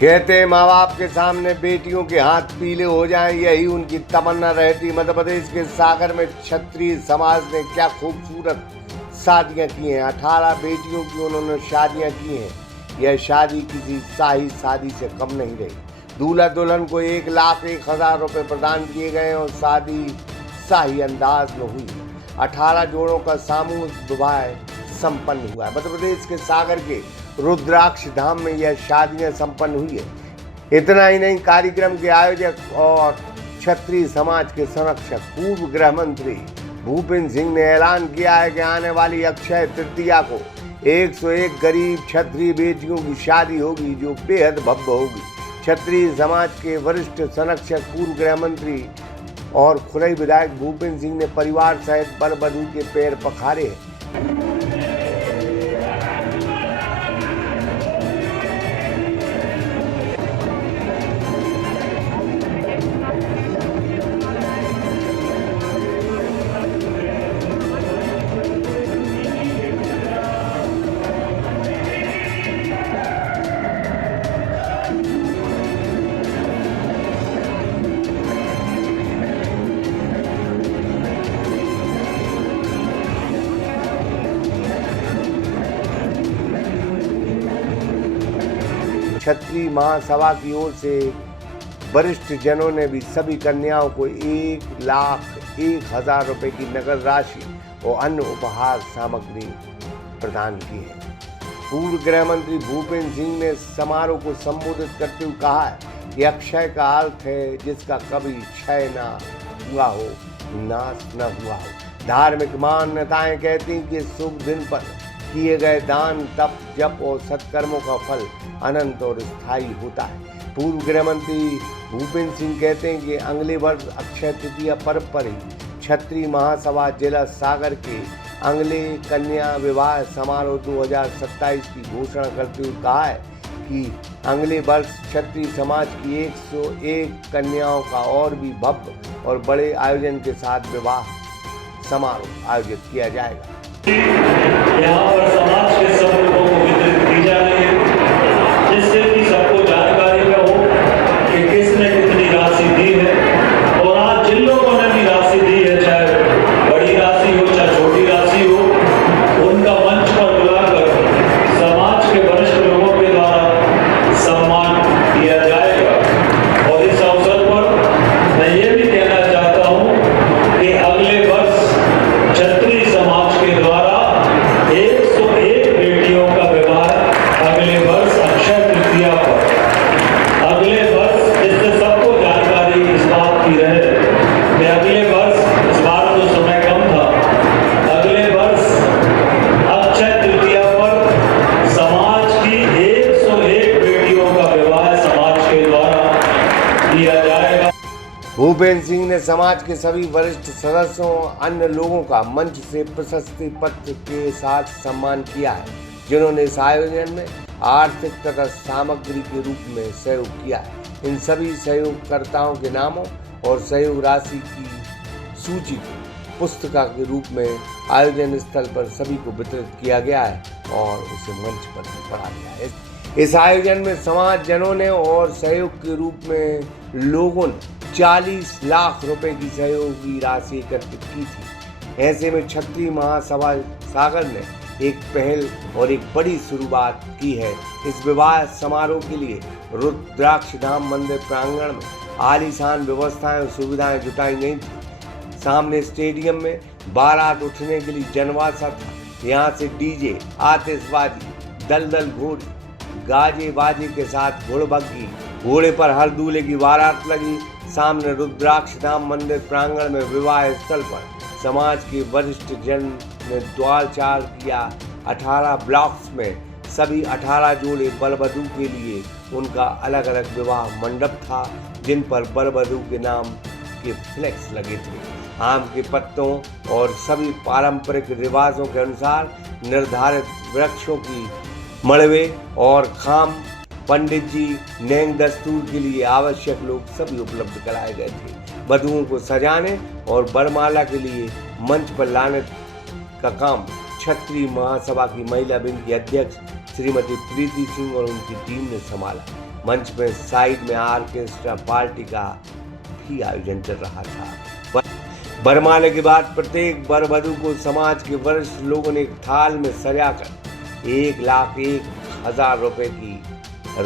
कहते हैं माँ बाप के सामने बेटियों के हाथ पीले हो जाएं, यही उनकी तमन्ना रहती। मध्य प्रदेश के सागर में क्षत्रिय समाज ने क्या खूबसूरत शादियां की हैं। 18 बेटियों की उन्होंने शादियां की हैं। यह शादी किसी शाही शादी से कम नहीं रही। दूल्हा दुल्हन को 1,01,000 रुपये प्रदान किए गए और शादी शाही अंदाज में हुई। 18 जोड़ों का सामूहिक विवाह संपन्न हुआ है। मध्य प्रदेश के सागर के रुद्राक्ष धाम में यह शादियां संपन्न हुई है। इतना ही नहीं, कार्यक्रम के आयोजक और क्षत्रिय समाज के संरक्षक पूर्व गृह मंत्री भूपेंद्र सिंह ने ऐलान किया है कि आने वाली अक्षय तृतीया को 101 गरीब क्षत्रिय बेटियों की शादी होगी, जो बेहद भव्य होगी। क्षत्रिय समाज के वरिष्ठ संरक्षक पूर्व गृह मंत्री और खुरई विधायक भूपेंद्र सिंह ने परिवार सहित वर वधू के पैर पखारे हैं। क्षत्रिय महासभा की ओर से वरिष्ठ जनों ने भी सभी कन्याओं को 1,01,000 रुपये की नकद राशि और अन्य उपहार सामग्री प्रदान की है। पूर्व गृह मंत्री भूपेंद्र सिंह ने समारोह को संबोधित करते हुए कहा है कि अक्षय का अर्थ है जिसका कभी क्षय न हुआ हो, नाश न हुआ हो। धार्मिक मान्यताएं कहती हैं कि शुभ दिन पर किए गए दान, तप, जप और सत्कर्मों का फल अनंत और स्थायी होता है। पूर्व गृह मंत्री भूपेंद्र सिंह कहते हैं कि अगले वर्ष अक्षय तृतीया पर्व पर ही क्षत्रिय महासभा जिला सागर के अगले कन्या विवाह समारोह 2027 की घोषणा करते हुए कहा है कि अगले वर्ष क्षत्रिय समाज की 101 कन्याओं का और भी भव्य और बड़े आयोजन के साथ विवाह समारोह आयोजित किया जाएगा। यहाँ पर समाज के सब लोगों को वितरित की जा रही है, जिससे कि सबको जानकारी में हो कि किसने कितनी राशि दी है। और आज जिन लोगों ने भी राशि दी है, चाहे बड़ी राशि हो चाहे छोटी राशि हो, उनका मंच पर बुलाकर समाज के वरिष्ठ लोगों के द्वारा सम्मान किया जाएगा। और इस अवसर पर मैं ये भी कहना चाहता हूँ कि अगले वर्ष क्षत्रिय समाज के द्वारा 101 बेटियों का विवाह अगले वर्ष अक्षय तृतीया पर, अगले वर्ष, जिससे सबको जानकारी इस बात की रहे कि अगले वर्ष, इस बार तो समय कम था, अगले वर्ष अक्षय तृतीया पर समाज की 101 बेटियों का विवाह समाज के द्वारा किया जाएगा। भूपेंद्र सिंह ने समाज के सभी वरिष्ठ सदस्यों और अन्य लोगों का मंच से प्रशस्ति पत्र के साथ सम्मान किया है, जिन्होंने इस आयोजन में आर्थिक तथा सामग्री के रूप में सहयोग किया है। इन सभी सहयोगकर्ताओं के नामों और सहयोग राशि की सूची को पुस्तिका के रूप में आयोजन स्थल पर सभी को वितरित किया गया है और उसे मंच पर भी पढ़ा गया है। इस आयोजन में समाज जनों ने और सहयोग के रूप में लोगों ने 40 लाख रुपए की सहयोगी राशि एकत्रित की थी। ऐसे में क्षत्रिय महासभा सागर ने एक पहल और एक बड़ी शुरुआत की है। इस विवाह समारोह के लिए रुद्राक्ष धाम मंदिर प्रांगण में आलीशान व्यवस्थाएं और सुविधाएं जुटाई गई थी। सामने स्टेडियम में बारात उठने के लिए जनवासा था। यहाँ से डीजे, आतिशबाजी, दलदल घोड़ी, गाजे बाजे के साथ घोड़बग्गी, घोड़े पर हर दूल्हे की बारात लगी। सामने रुद्राक्ष धाम मंदिर प्रांगण में विवाह स्थल पर समाज के वरिष्ठ जन ने द्वारचार किया। 18 ब्लॉक्स में सभी 18 जोड़े वर वधू के लिए उनका अलग अलग विवाह मंडप था, जिन पर वर वधू के नाम के फ्लेक्स लगे थे। आम के पत्तों और सभी पारंपरिक रिवाजों के अनुसार निर्धारित वृक्षों की मड़वे और खाम पंडित जी नैंग दस्तूर के लिए आवश्यक लोग सभी उपलब्ध कराए गए थे। वधुओं को सजाने और वरमाला के लिए मंच पर लाने का काम क्षत्रिय महासभा की महिला विंग की अध्यक्ष श्रीमती प्रीति सिंह और उनकी टीम ने संभाला। मंच में साइड में ऑर्केस्ट्रा पार्टी का भी आयोजन चल रहा था। वरमाला के बाद प्रत्येक वर वधू को समाज के वरिष्ठ लोगों ने एक थाल में सजाकर 1,01,000 रुपए की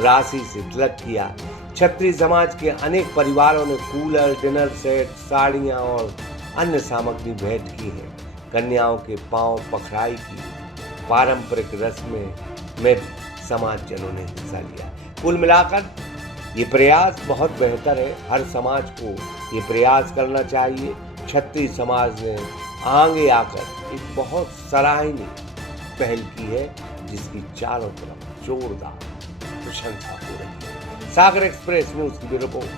राशि से तिलक किया। क्षत्रिय समाज के अनेक परिवारों ने कूलर, डिनर सेट, साड़ियां और अन्य सामग्री भेंट की है। कन्याओं के पांव पखराई की पारंपरिक रस्में में भी समाजजनों ने हिस्सा लिया। कुल मिलाकर ये प्रयास बहुत बेहतर है। हर समाज को ये प्रयास करना चाहिए। क्षत्रिय समाज ने आगे आकर एक बहुत सराहनीय पहल की है, जिसकी चारों तरफ जोरदार प्रशंसा हो रही है। सागर एक्सप्रेस न्यूज की रिपोर्ट।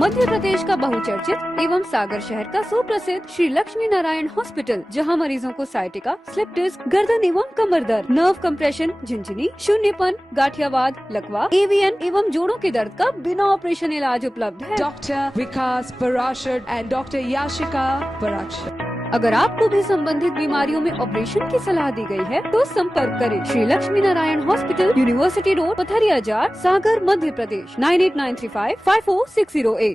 मध्य प्रदेश का बहुचर्चित एवं सागर शहर का सुप्रसिद्ध श्री लक्ष्मी नारायण हॉस्पिटल, जहां मरीजों को साइटिका, स्लिप डिस्क, गर्दन एवं कमर दर्द, नर्व कंप्रेशन, झिंझिनी, शून्यपन, गाठियावाद, लकवा, एवीएन एवं जोड़ों के दर्द का बिना ऑपरेशन इलाज उपलब्ध है। Doctor Vikas Parashar and doctor Yashika Parashar. अगर आपको भी संबंधित बीमारियों में ऑपरेशन की सलाह दी गई है तो संपर्क करें Shri Lakshmi Narayan hospital, university road, Pathariya जार, सागर, मध्य प्रदेश 9893554608।